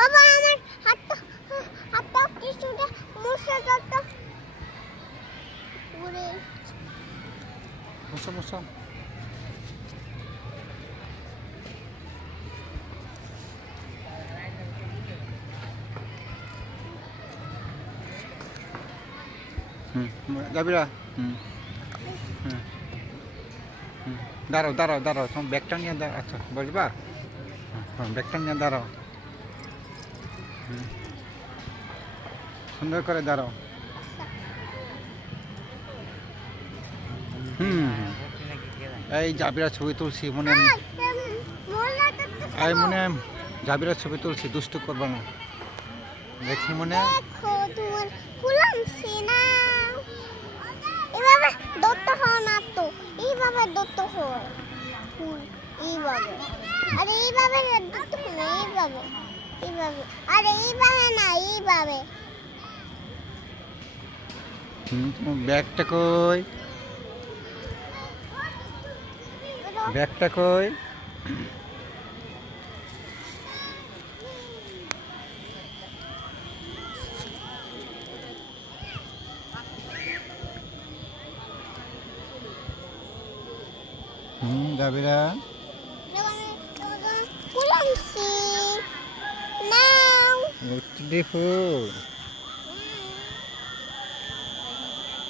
বাবা আমার হাতটা কিছুটা মুছাটা পুরো মুছো যাবিরা দাঁড়াও তোমার ব্যাগটা নিয়ে আচ্ছা বসবা ব্যাগটা নিয়ে দাঁড়াও সুন্দর করে দাঁড়াও এই জাবিরা ছবি তুলছি মনে জাবিরা ছবি তুলছি দুষ্ট করবা না দেখি মনে তোমার ফুলামছি না এভাবে দত্ত হও না তো এইভাবে দত্ত হও এইভাবে আরে এইভাবে দত্ত হও না এইভাবে আরে এইভাবে না এইভাবে তোমার ব্যাগটা কই জাবিরা ফুলামছি নাও দেখো